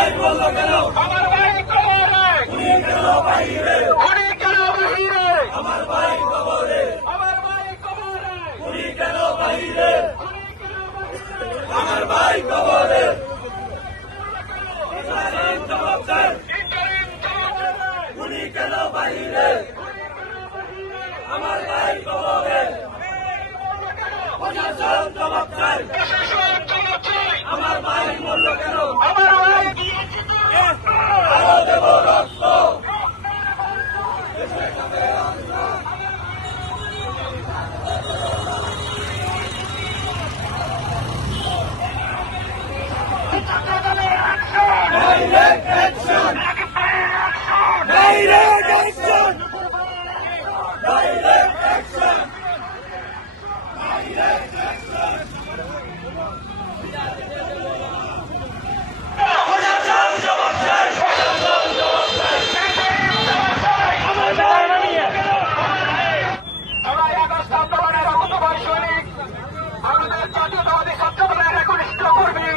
ভাই বলল কেন? আমার ভাই কবরে, উনি কেন বাহিরে? উনি কেন বাহিরে? আমার ভাই কবরে, আমার ভাই কবরে, উনি কেন বাহিরে? উনি কেন বাহিরে? আমার ভাই কবরে। ইন্টারিম জবাব দেন। ইন্টারিম জবাব দেন। উনি কেন বাহিরে? আমার ভাই কবরে। প্রশাসন জবাব দেন। প্রশাসন জবাব চাই। আমার ভাই বলল কেন? আমার ভাই দিয়েছে তো আরো দেব রক্ত। Direct action! Direct action! Direct action! Direct action! প্রশাসন জবাব চাই। প্রশাসন জবাব চাই। আমার ভাই জুলাই আগস্ট আন্দোলনের অকুতোভয় সৈনিক, আমাদের জাতীয়তাবাদী ছাত্র দলের একনিষ্ঠ কর্মী,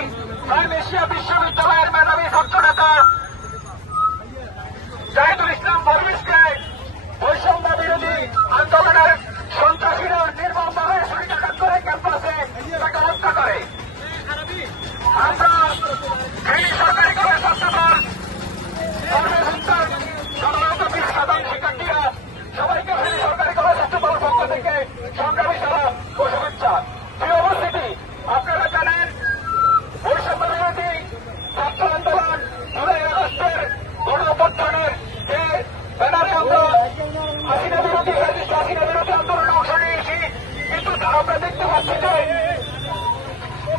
প্রাইম এশিয়া বিশ্ববিদ্যালয়ের মেধাবী ছাত্র নেতা জাহিদুল ইসলাম পারভেজকে বৈষম্য বিরোধী আন্দোলনের সন্ত্রাসীরা নির্মমভাবে ছুরিকাঘাত করে ক্যাম্পাসে তাকে হত্যা করে। আমরা ফেনী সরকারি কলেজ ছাত্র দল পারভেজ হত্যার সাধারণত 20 শতাংশ শিক্ষার্থীরা সবাইকে ফেনী সরকারি কলেজ ছাত্র দল পক্ষ থেকে সংগ্রামী সভা ও শুভেচ্ছা। প্রিয় উপস্থিতি, আপনারা জানেন বৈষম্য বিরোধী ছাত্র আন্দোলন জুলাই আগস্টের গণ অভ্যুত্থানের যে ব্যানারে আমরা হাসিনা বিরোধী আন্দোলনে অংশ নিয়েছি, কিন্তু আমরা দেখতে পাচ্ছি যে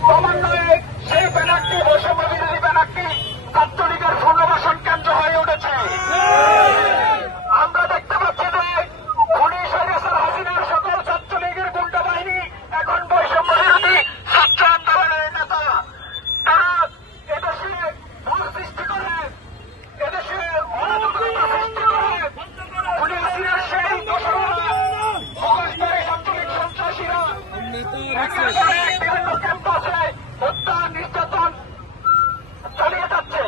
ক্রমান্বয়ে সেই ব্যানারটি, বৈষম্য বিরোধী ব্যানারটি ছাত্রলীগের পুনর্বাসন কেন্দ্র হয়ে উঠেছে। আমরা দেখতে পাচ্ছি যে পুলিশ হাসিনার সকল ছাত্রলীগের গুন্ডা বাহিনী এখন বৈষম্য বিরোধী ছাত্র আন্দোলনের নেতা। তারা এদেশে ভুল সৃষ্টি করে, এদেশে অরাজকতা সৃষ্টি করে, পুলিশ হাসিনার সেই দোষরা মুখোশধারী ছাত্রলীগ সন্ত্রাসীরা একের পর এক বিভিন্ন ক্যাম্পাসে হত্যা নির্যাতন চালিয়ে যাচ্ছে।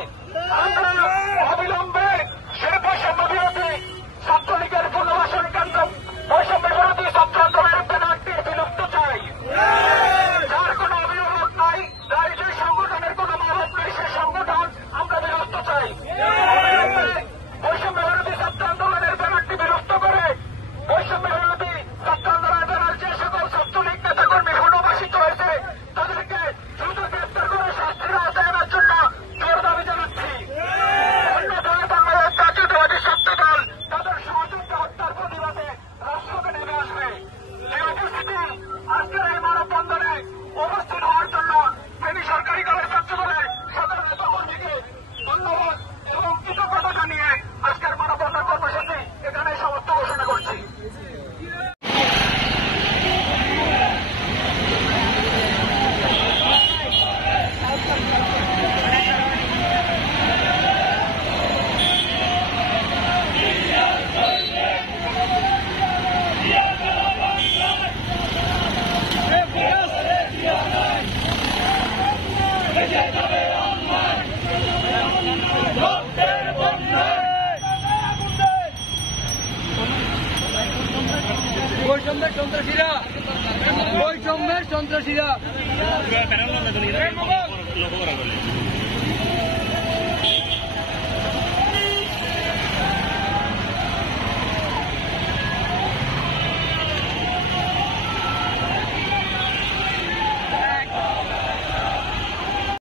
আমরা অবিলম্বে সেই বৈষম্য বিরোধী ছাত্রলীগের পুনর্বাসন কেন্দ্র, বৈষম্য বিরোধী ছাত্র আন্দোলনের ব্যানারটি বিলুপ্ত চাই। যার কোন অভিভাবক নাই, যার যে সংগঠনের কোন মানব নেই, সেই সংগঠন আমরা বিলুপ্ত চাই। অবিলম্বে বৈষম্য বিরোধী ছাত্র আন্দোলনের ব্যানারটি বিলুপ্ত করে বৈষম্য বিরোধী ছাত্র আন্দোলনের ব্যানার যে সকল ছাত্রলীগ নেতাকর্মী পুনর্বাসিত হয়েছে তাদেরকে দ্রুত গ্রেপ্তার করে শাস্তির আওতায় আনার জন্য জোর দাবি জানাচ্ছি। অন্যথায় বাংলাদেশ জাতীয়তাবাদী ছাত্র দল তাদের সহযোগী হত্যার প্রতিবাদে রাজপথে নেমে আসবে। এই উপস্থিতি, আজকের এই মানববন্ধনে উপস্থিত হওয়ার জন্য ফেনী সরকারি কলেজ ছাত্র দলের সকল নেতাকর্মীকে ধন্যবাদ এবং কৃতজ্ঞতা জানিয়ে আজকের মানববন্ধন কর্মসূচি এখানে সমাপ্ত ঘোষণা করছি। বৈষম্যের সন্ত্রাসীরা, বৈষম্যের সন্ত্রাসীরা।